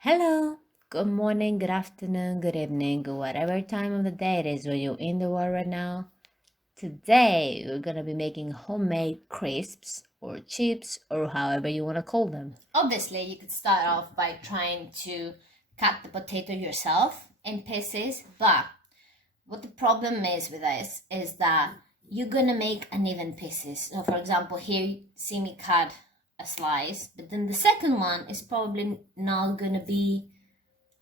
Hello, good morning, good afternoon, good evening, whatever time of the day it is when you're in the world right now. Today, we're gonna be making homemade crisps or chips or however you want to call them. Obviously, you could start off by trying to cut the potato yourself in pieces, but what the problem is with this is that you're gonna make uneven pieces. So, for example, here you see me cut a slice, but then the second one is probably not gonna be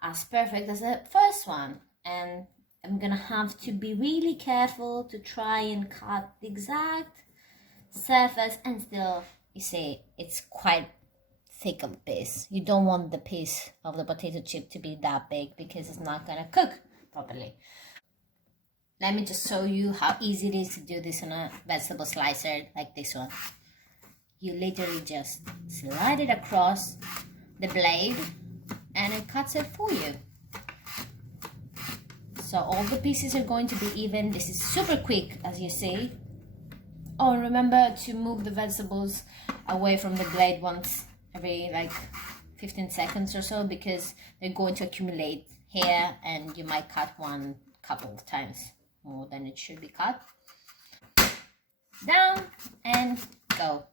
as perfect as the first one, and I'm gonna have to be really careful to try and cut the exact surface, and still, you see, it's quite thick of piece. You don't want the piece of the potato chip to be that big because it's not gonna cook properly. Let me just show you how easy it is to do this on a vegetable slicer like this one. You literally just slide it across the blade and it cuts it for you. So all the pieces are going to be even. This is super quick, as you see. Oh, and remember to move the vegetables away from the blade once every 15 seconds or so, because they're going to accumulate here and you might cut one couple of times more than it should be cut. Down and go.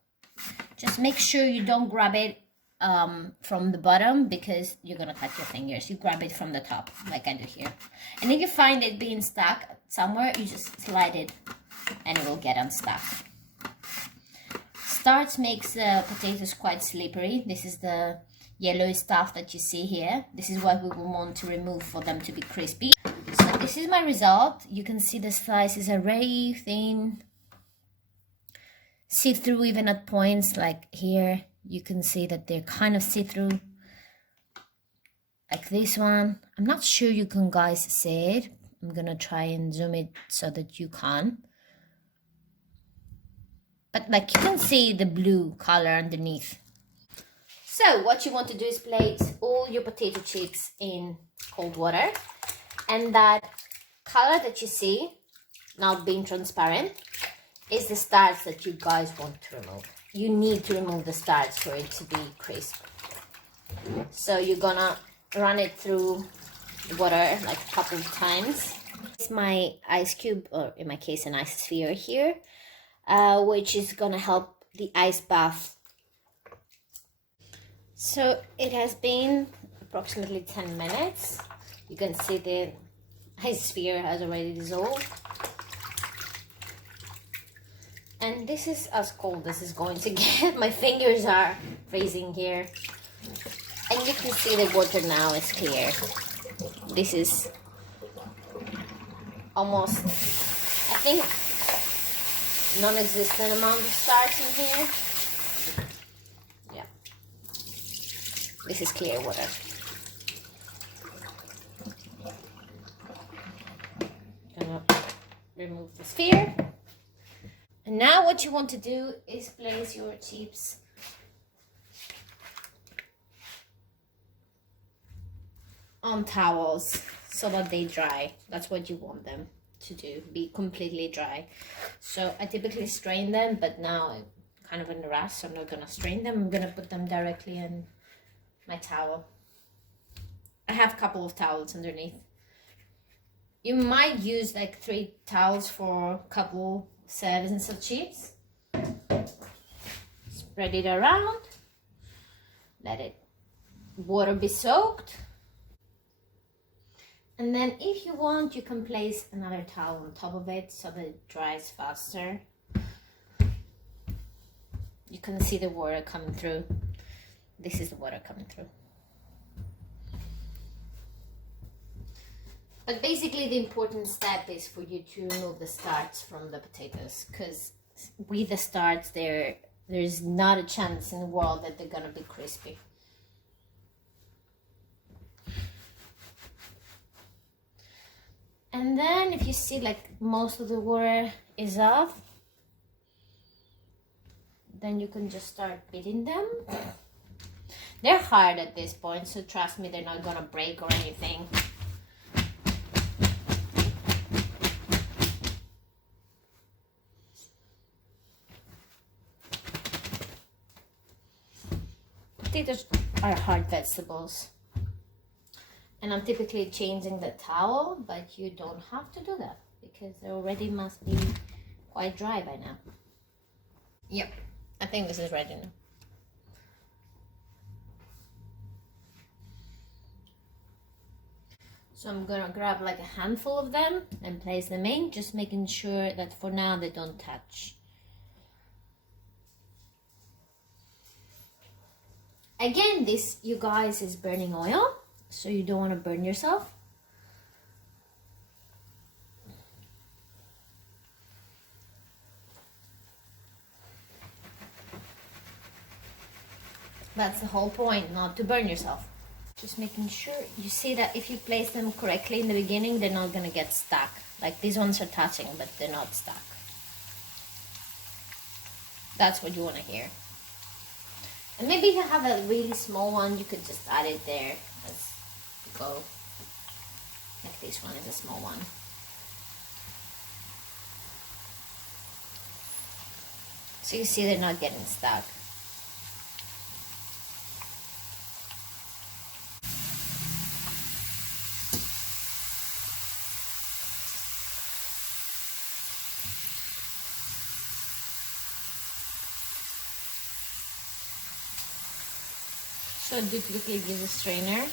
Just make sure you don't grab it from the bottom because you're gonna cut your fingers. You grab it from the top like I do here. And if you find it being stuck somewhere, you just slide it and it will get unstuck. Starch makes the potatoes quite slippery. This is the yellowy stuff that you see here. This is what we will want to remove for them to be crispy. So this is my result. You can see the slices are very thin, see-through even at points like here. You can see that they're kind of see-through like this one. I'm not sure you can guys see it. I'm gonna try and zoom it so that you can. But you can see the blue color underneath. So what you want to do is place all your potato chips in cold water, and that color that you see now being transparent is the starch that you guys want to remove. You need to remove the starch for it to be crisp. So you're gonna run it through the water like a couple of times. It's my ice cube, or in my case an ice sphere here, which is gonna help the ice bath. So it has been approximately 10 minutes. You can see the ice sphere has already dissolved. And this is as cold as it's going to get. My fingers are freezing here. And you can see the water now is clear. This is almost, I think, non-existent amount of starch in here. Yeah. This is clear water. Gonna remove the sphere. And now what you want to do is place your chips on towels so that they dry. That's what you want them to do, be completely dry. So I typically strain them, but now I'm kind of in a rush, so I'm not gonna strain them. I'm gonna put them directly in my towel. I have a couple of towels underneath. You might use 3 towels for a couple servings of chips. Spread it around, let it water be soaked, and then if you want you can place another towel on top of it so that it dries faster. You can see the water coming through. This is the water coming through. But basically the important step is for you to remove the starch from the potatoes, because with the starch there's not a chance in the world that they're gonna be crispy. And then if you see most of the water is off, then you can just start beating them. They're hard at this point, so trust me, they're not gonna break or anything. Potatoes are hard vegetables. And I'm typically changing the towel, but you don't have to do that because it already must be quite dry by now. Yep, I think this is ready now. So I'm gonna grab like a handful of them and place them in, just making sure that for now they don't touch. Again, this, you guys, is burning oil, so you don't want to burn yourself. That's the whole point, not to burn yourself. Just making sure you see that if you place them correctly in the beginning, they're not gonna get stuck. Like these ones are touching, but they're not stuck. That's what you want to hear. And maybe if you have a really small one, you could just add it there as you go. Like this one is a small one. So you see they're not getting stuck. So I do typically use a strainer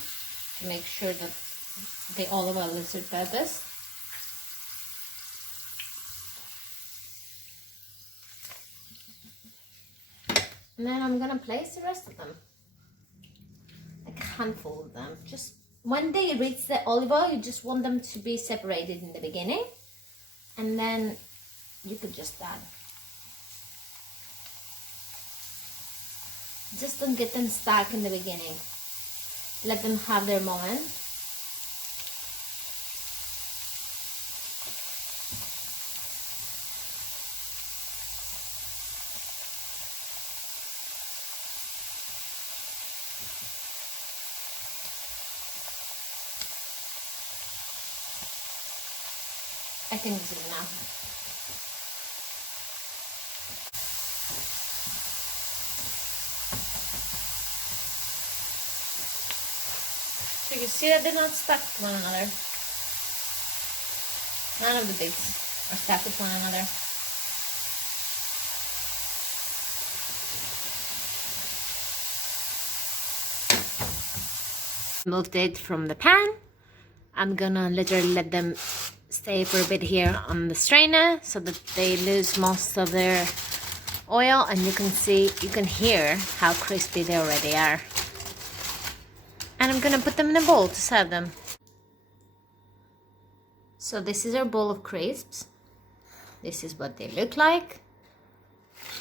to make sure that the olive oil is its purpose. And then I'm gonna place the rest of them. Like a handful of them. Just when they reach the olive oil, you just want them to be separated in the beginning. And then you could just add. Just don't get them stuck in the beginning. Let them have their moment. I think this is enough. So you see that they're not stuck to one another. None of the bits are stuck with one another. Moved it from the pan. I'm gonna literally let them stay for a bit here on the strainer so that they lose most of their oil, and you can hear how crispy they already are. And I'm gonna put them in a bowl to serve them. So this is our bowl of crisps. This is what they look like.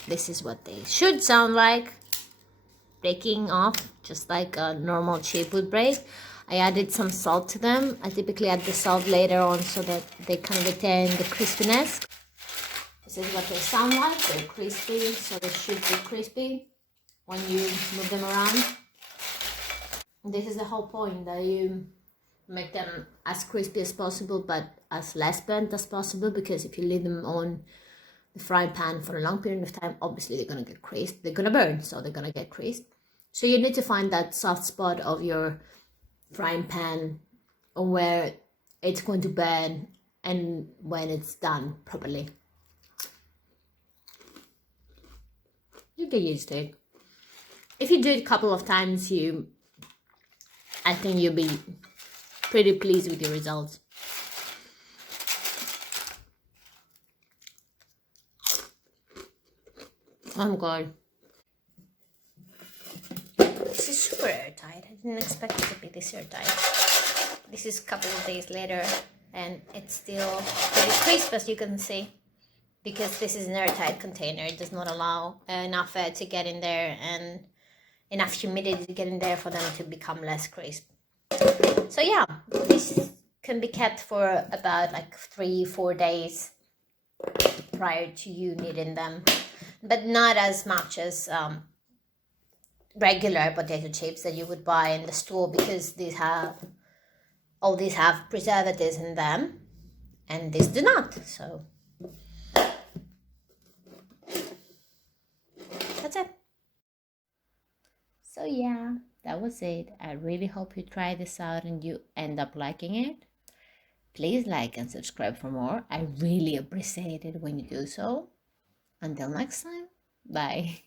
This is what they should sound like. Breaking off just like a normal chip would break. I added some salt to them. I typically add the salt later on so that they can retain the crispiness. This is what they sound like. They're crispy, so they should be crispy when you move them around. This is the whole point, that you make them as crispy as possible but as less burnt as possible, because if you leave them on the frying pan for a long period of time, obviously they're going to get crisp. They're going to burn, so they're going to get crisp. So you need to find that soft spot of your frying pan where it's going to burn and when it's done properly. You get used to it. If you do it a couple of times, I think you'll be pretty pleased with your results. Oh god. This is super airtight. I didn't expect it to be this airtight. This is a couple of days later and it's still very crisp, as you can see, because this is an airtight container. It does not allow enough air to get in there and enough humidity to get in there for them to become less crisp. So yeah, this can be kept for about like 3-4 days prior to you needing them, but not as much as regular potato chips that you would buy in the store, because all these have preservatives in them and these do not. So that's it. So yeah, that was it. I really hope you try this out and you end up liking it. Please like and subscribe for more. I really appreciate it when you do so. Until next time, bye.